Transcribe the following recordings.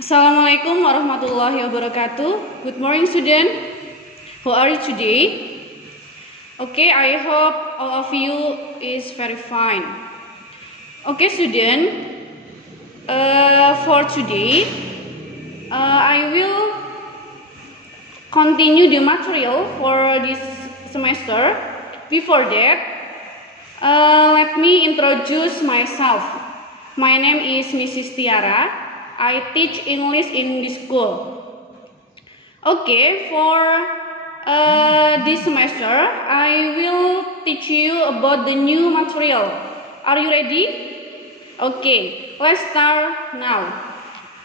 Assalamualaikum warahmatullahi wabarakatuh. Good morning, student. How are you today? Okay, I hope all of you is very fine. Okay, student. For today, I will continue the material for this semester. Before that, let me introduce myself. My name is Mrs. Tiara. I teach English in this school. Okay, for this semester, I will teach you about the new material. Are you ready? Okay, let's start now.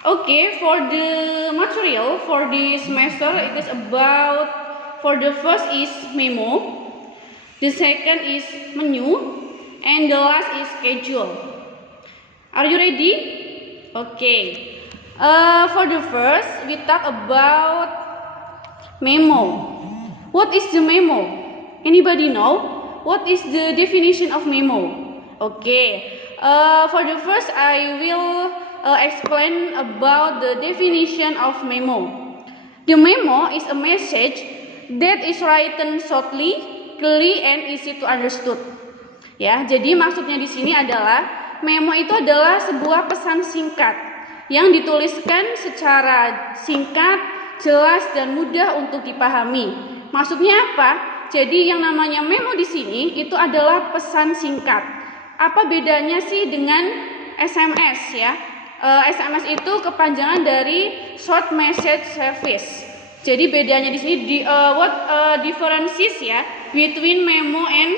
Okay, for the material for this semester, it is about, for the first is memo, the second is menu, and the last is schedule. Are you ready? Okay. For the first, we talk about memo. What is the memo? Anybody know? What is the definition of memo? Okay. For the first, I will explain about the definition of memo. The memo is a message that is written shortly, clearly, and easy to understood. Ya, jadi maksudnya di sini adalah memo itu adalah sebuah pesan singkat yang dituliskan secara singkat, jelas, dan mudah untuk dipahami. Maksudnya apa? Jadi yang namanya memo di sini itu adalah pesan singkat. Apa bedanya sih dengan SMS ya? SMS itu kepanjangan dari short message service. Jadi bedanya di sini differences ya between memo and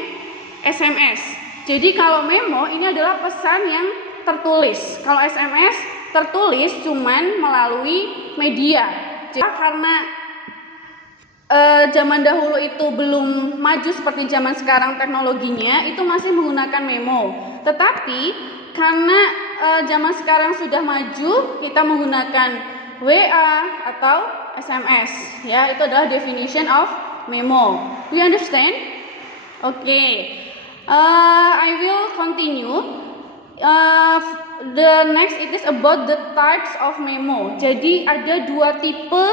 SMS. Jadi kalau memo ini adalah pesan yang tertulis. Kalau SMS tertulis cuman melalui media. Jadi karena zaman dahulu itu belum maju seperti zaman sekarang teknologinya, itu masih menggunakan memo. Tetapi karena zaman sekarang sudah maju, kita menggunakan WA atau SMS. Ya, itu adalah definition of memo. We understand? Okay. I will continue. The next it is about the types of memo. Jadi ada dua tipe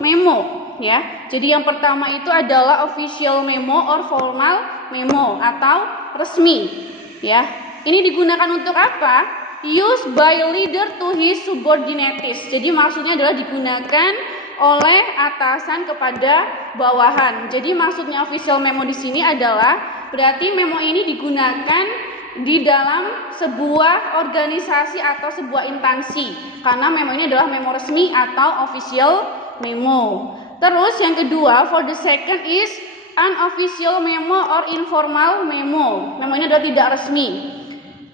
memo, ya. Jadi yang pertama itu adalah official memo or formal memo atau resmi, ya. Ini digunakan untuk apa? Used by leader to his subordinates. Jadi maksudnya adalah digunakan oleh atasan kepada bawahan. Jadi maksudnya official memo di sini adalah berarti memo ini digunakan di dalam sebuah organisasi atau sebuah instansi. Karena memo ini adalah memo resmi atau official memo. Terus yang kedua, for the second is unofficial memo or informal memo. Memo ini adalah tidak resmi.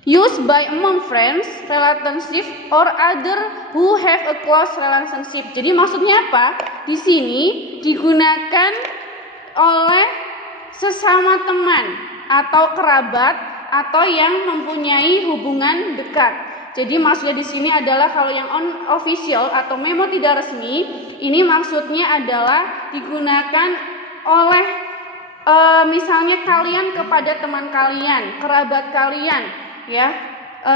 Used by among friends, relationship, or other who have a close relationship. Jadi maksudnya apa? Di sini digunakan oleh sesama teman atau kerabat atau yang mempunyai hubungan dekat. Jadi maksudnya di sini adalah kalau yang unofficial atau memo tidak resmi, ini maksudnya adalah digunakan oleh misalnya kalian kepada teman kalian, kerabat kalian, ya,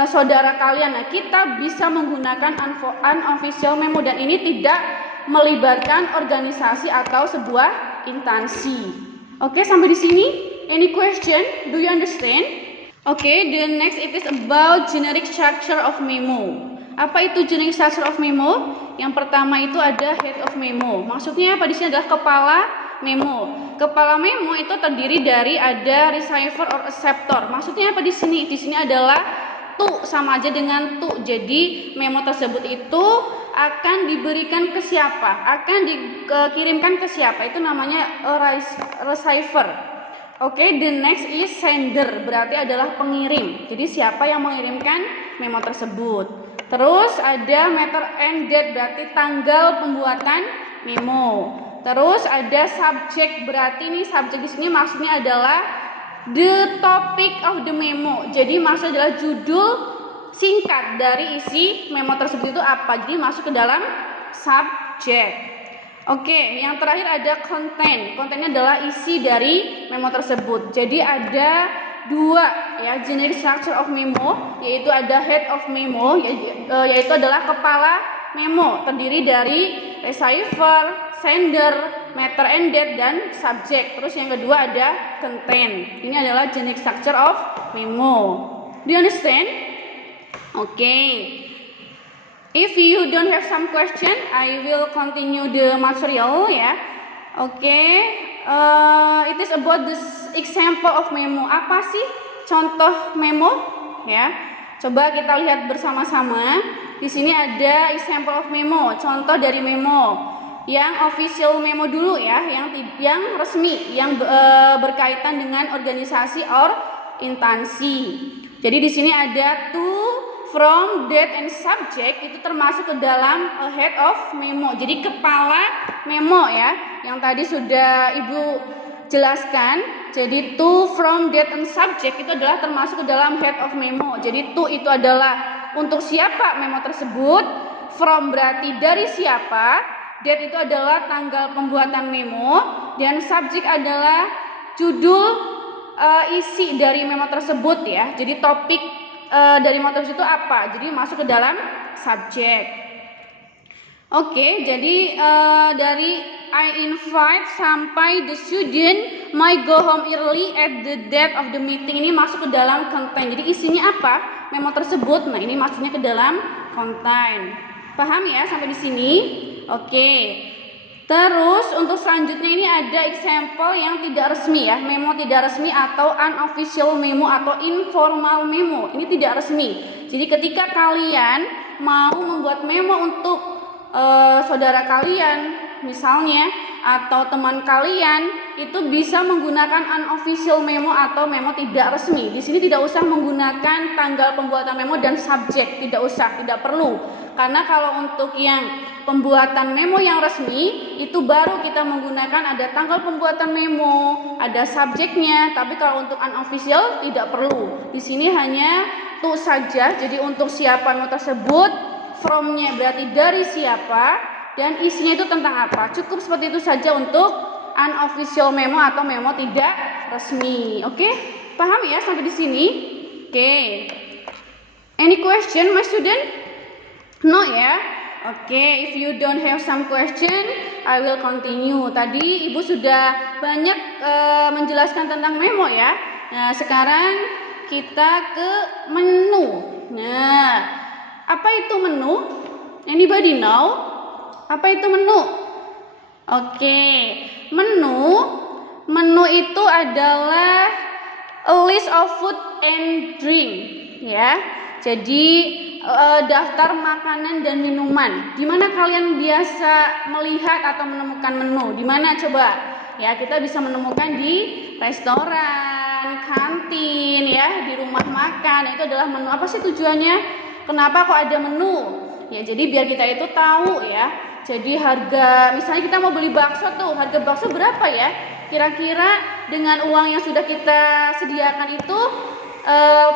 saudara kalian. Nah, kita bisa menggunakan unofficial memo dan ini tidak melibatkan organisasi atau sebuah instansi. Oke, sampai di sini. Any question? Do you understand? Okay, the next it is about generic structure of memo. Apa itu generic structure of memo? Yang pertama itu ada head of memo. Maksudnya apa di sini adalah kepala memo. Kepala memo itu terdiri dari ada receiver or acceptor. Maksudnya apa di sini? Di sini adalah tu, sama aja dengan tu. Jadi memo tersebut itu akan diberikan ke siapa? Akan dikirimkan ke siapa? Itu namanya receiver. Oke, the next is sender, berarti adalah pengirim. Jadi siapa yang mengirimkan memo tersebut. Terus ada matter and date, berarti tanggal pembuatan memo. Terus ada subject, berarti nih subject di sini maksudnya adalah the topic of the memo. Jadi maksudnya adalah judul singkat dari isi memo tersebut itu apa. Jadi masuk ke dalam subject. Oke, yang terakhir ada content. Kontennya adalah isi dari memo tersebut. Jadi ada dua ya generic structure of memo, yaitu ada head of memo, yaitu adalah kepala memo, terdiri dari receiver, sender, matter and date, dan subject. Terus yang kedua ada content. Ini adalah generic structure of memo. Do you understand? Okay. If you don't have some question, I will continue the material ya. Okay. It is about this example of memo. Apa sih contoh memo? Ya. Coba kita lihat bersama-sama. Di sini ada example of memo, contoh dari memo. Yang official memo dulu ya, yang resmi, yang berkaitan dengan organisasi or instansi. Jadi di sini ada to, from, date, and subject, itu termasuk ke dalam head of memo. Jadi kepala memo ya, yang tadi sudah Ibu jelaskan. Jadi to, from, date, and subject itu adalah termasuk ke dalam head of memo. Jadi to itu adalah untuk siapa memo tersebut, from berarti dari siapa, date itu adalah tanggal pembuatan memo, dan subject adalah judul isi dari memo tersebut ya. Jadi topik dari memo tersebut itu apa? Jadi masuk ke dalam subject. Oke, jadi dari I invite sampai the student might go home early at the date of the meeting, ini masuk ke dalam content. Jadi isinya apa? Memo tersebut. Nah, ini masuknya ke dalam content. Paham ya sampai di sini? Oke. Terus untuk selanjutnya ini ada example yang tidak resmi ya, memo tidak resmi atau unofficial memo atau informal memo. Ini tidak resmi. Jadi ketika kalian mau membuat memo untuk saudara kalian misalnya atau teman kalian, itu bisa menggunakan unofficial memo atau memo tidak resmi. Di sini tidak usah menggunakan tanggal pembuatan memo dan subjek, tidak usah, tidak perlu. Karena kalau untuk yang pembuatan memo yang resmi itu baru kita menggunakan ada tanggal pembuatan memo, ada subjeknya. Tapi kalau untuk unofficial tidak perlu. Di sini hanya to saja. Jadi untuk siapa memo tersebut, from-nya berarti dari siapa, dan isinya itu tentang apa. Cukup seperti itu saja untuk unofficial memo atau memo tidak resmi. Oke? Paham ya sampai di sini? Oke. Any question, my student? No ya? Oke, if you don't have some question, I will continue. Tadi Ibu sudah banyak menjelaskan tentang memo ya. Nah, sekarang kita ke menu. Nah, apa itu menu? Anybody know? Apa itu menu? Oke, menu itu adalah a list of food and drink, ya. Jadi daftar makanan dan minuman. Di mana kalian biasa melihat atau menemukan menu? Di mana coba? Ya, kita bisa menemukan di restoran, kantin, ya, di rumah makan. Itu adalah menu. Apa sih tujuannya? Kenapa kok ada menu? Ya, jadi biar kita itu tahu ya. Jadi harga, misalnya kita mau beli bakso tuh, harga bakso berapa ya? Kira-kira dengan uang yang sudah kita sediakan itu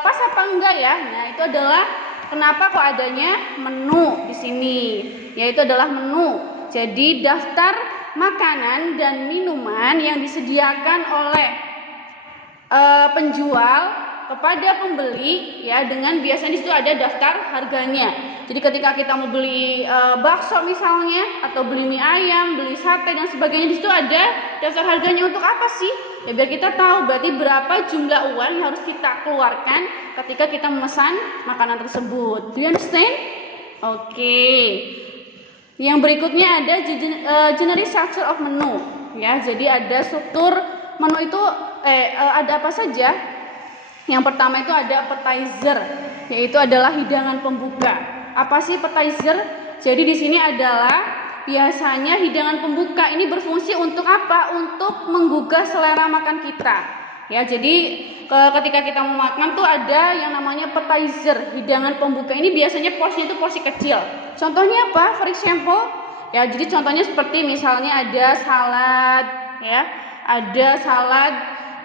pas apa enggak ya? Nah, itu adalah kenapa kok adanya menu di sini. Yaitu adalah menu. Jadi daftar makanan dan minuman yang disediakan oleh penjual kepada pembeli ya, dengan biasanya di situ ada daftar harganya. Jadi ketika kita mau beli bakso misalnya atau beli mie ayam, beli sate dan sebagainya, di situ ada daftar harganya. Untuk apa sih? Ya biar kita tahu berarti berapa jumlah uang yang harus kita keluarkan ketika kita memesan makanan tersebut. Do you understand? Oke. Yang berikutnya ada generic structure of menu ya. Jadi ada struktur menu itu ada apa saja? Yang pertama itu ada appetizer, yaitu adalah hidangan pembuka. Apa sih appetizer? Jadi di sini adalah biasanya hidangan pembuka ini berfungsi untuk apa? Untuk menggugah selera makan kita. Ya, jadi ketika kita mau makan tuh ada yang namanya appetizer, hidangan pembuka. Ini biasanya porsinya itu porsi kecil. Contohnya apa? For example, ya, jadi contohnya seperti misalnya ada salad, ya, ada salad.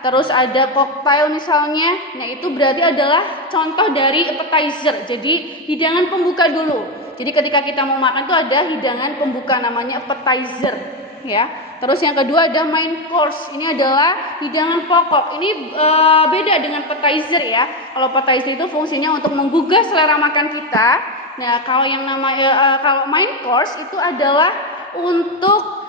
Terus ada cocktail misalnya. Nah, itu berarti adalah contoh dari appetizer. Jadi hidangan pembuka dulu. Jadi ketika kita mau makan tuh ada hidangan pembuka namanya appetizer, ya. Terus yang kedua ada main course. Ini adalah hidangan pokok. Ini beda dengan appetizer ya. Kalau appetizer itu fungsinya untuk menggugah selera makan kita. Nah, kalau yang kalau main course itu adalah untuk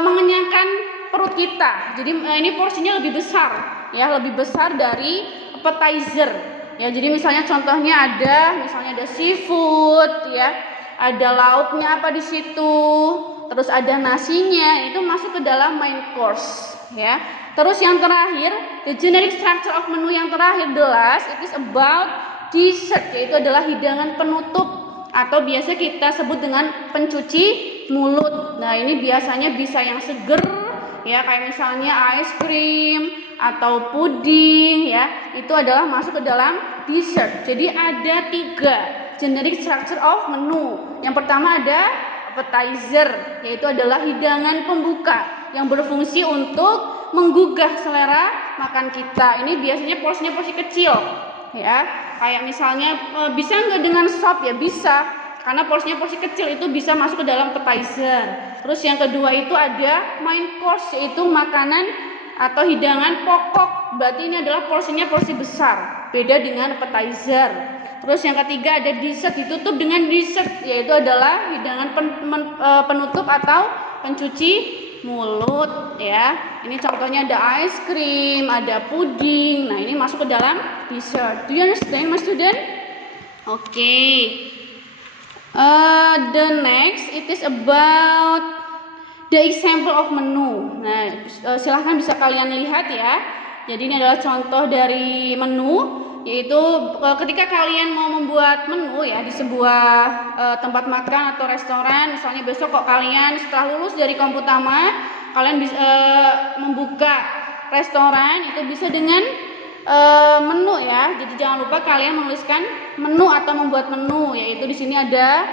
mengenyangkan perut kita. Jadi ini porsinya lebih besar, ya, lebih besar dari appetizer. Ya, jadi misalnya contohnya misalnya ada seafood, ya, ada lauknya apa di situ, terus ada nasinya, itu masuk ke dalam main course, ya. Terus yang terakhir, the generic structure of menu yang terakhir, the last, it is about dessert, yaitu adalah hidangan penutup atau biasa kita sebut dengan pencuci mulut. Nah, ini biasanya bisa yang seger, ya, kayak misalnya ice cream atau puding, ya, itu adalah masuk ke dalam dessert. Jadi ada 3 generic structure of menu. Yang pertama ada appetizer, yaitu adalah hidangan pembuka yang berfungsi untuk menggugah selera makan kita. Ini biasanya porsinya porsi kecil, ya. Kayak misalnya bisa nggak dengan sop, ya bisa, karena porsinya porsi kecil, itu bisa masuk ke dalam appetizer. Terus yang kedua itu ada main course, yaitu makanan atau hidangan pokok. Berarti ini adalah porsinya porsi besar, beda dengan appetizer. Terus yang ketiga ada dessert, ditutup dengan dessert, yaitu adalah hidangan penutup atau pencuci mulut, ya. Ini contohnya ada ice cream, ada puding. Nah, ini masuk ke dalam dessert. Do you understand, my student? Okay. The next it is about the example of menu. Nah, silahkan bisa kalian lihat, ya. Jadi ini adalah contoh dari menu, yaitu ketika kalian mau membuat menu, ya, di sebuah tempat makan atau restoran. Misalnya besok kok kalian setelah lulus dari Komputama, kalian bisa membuka restoran, itu bisa dengan menu, ya. Jadi jangan lupa kalian menuliskan menu atau membuat menu, yaitu di sini ada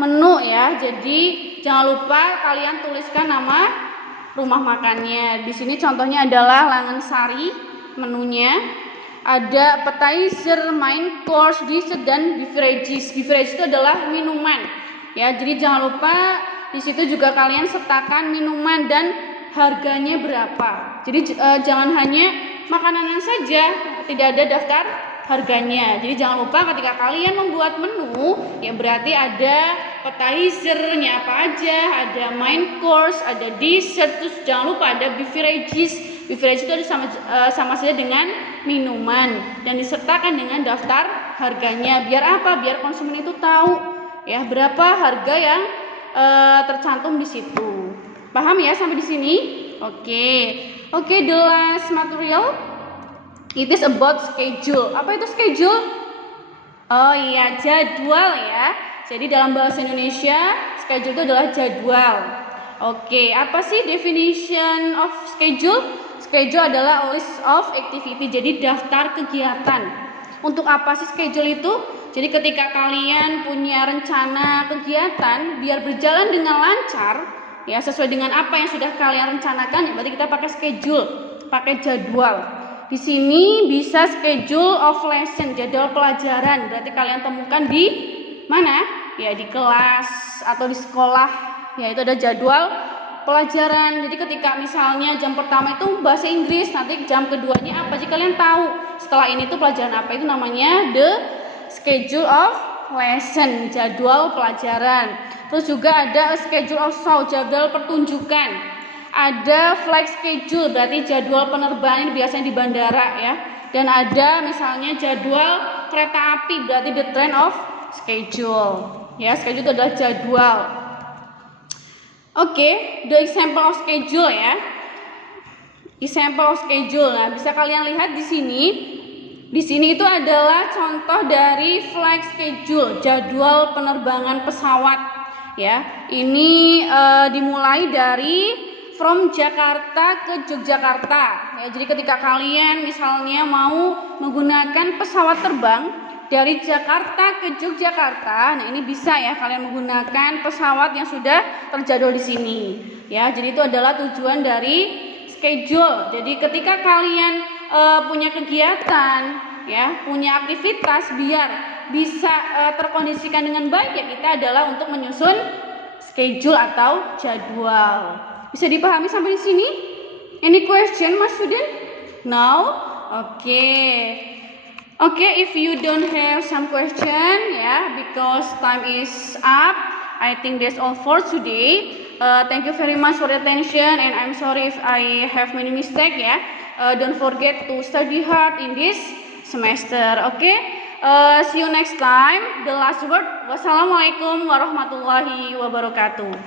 menu, ya. Jadi jangan lupa kalian tuliskan nama rumah makannya. Di sini contohnya adalah Langgensari menunya. Ada appetizer, main course, dessert, dan beverages. Beverage itu adalah minuman, ya. Jadi jangan lupa di situ juga kalian sertakan minuman dan harganya berapa. Jadi jangan hanya makanan saja, tidak ada daftar harganya. Jadi jangan lupa ketika kalian membuat menu, ya, berarti ada appetizer-nya apa aja, ada main course, ada dessert, terus jangan lupa ada beverages. Beverage itu sama saja dengan minuman dan disertakan dengan daftar harganya. Biar apa? Biar konsumen itu tahu, ya, berapa harga yang tercantum di situ. Paham, ya, sampai di sini? Oke, the last material it is about schedule. Apa itu schedule? Oh iya, jadwal, ya. Jadi dalam bahasa Indonesia schedule itu adalah jadwal. Oke, apa sih definition of schedule? Schedule adalah a list of activity, jadi daftar kegiatan. Untuk apa sih schedule itu? Jadi ketika kalian punya rencana kegiatan biar berjalan dengan lancar, ya, sesuai dengan apa yang sudah kalian rencanakan, ya, berarti kita pakai schedule, pakai jadwal. Di sini bisa schedule of lesson, jadwal pelajaran. Berarti kalian temukan di mana? Ya, di kelas atau di sekolah. Ya, itu ada jadwal pelajaran. Jadi ketika misalnya jam pertama itu bahasa Inggris, nanti jam keduanya apa? Jika kalian tahu setelah ini tuh pelajaran apa, itu namanya the schedule of lesson, jadwal pelajaran. Terus juga ada schedule of show, jadwal pertunjukan. Ada flight schedule, berarti jadwal penerbangan biasanya di bandara, ya. Dan ada misalnya jadwal kereta api, berarti the train of schedule. Ya, schedule itu adalah jadwal. Oke, the example of schedule, ya. Example of schedule. Nah, bisa kalian lihat di sini. Di sini itu adalah contoh dari flight schedule, jadwal penerbangan pesawat, ya. Ini dimulai dari from Jakarta ke Yogyakarta. Ya, jadi ketika kalian misalnya mau menggunakan pesawat terbang dari Jakarta ke Yogyakarta, nah ini bisa, ya, kalian menggunakan pesawat yang sudah terjadwal di sini, ya. Jadi itu adalah tujuan dari schedule. Jadi ketika kalian punya kegiatan, ya, punya aktivitas biar bisa terkondisikan dengan baik, ya, kita adalah untuk menyusun schedule atau jadwal. Bisa dipahami sampai di sini? Any question, my student? No? Oke. Okay, if you don't have some question, yeah, because time is up, I think that's all for today. Thank you very much for your attention, and I'm sorry if I have many mistakes, yeah. Don't forget to study hard in this semester, okay? See you next time. The last word, wassalamualaikum warahmatullahi wabarakatuh.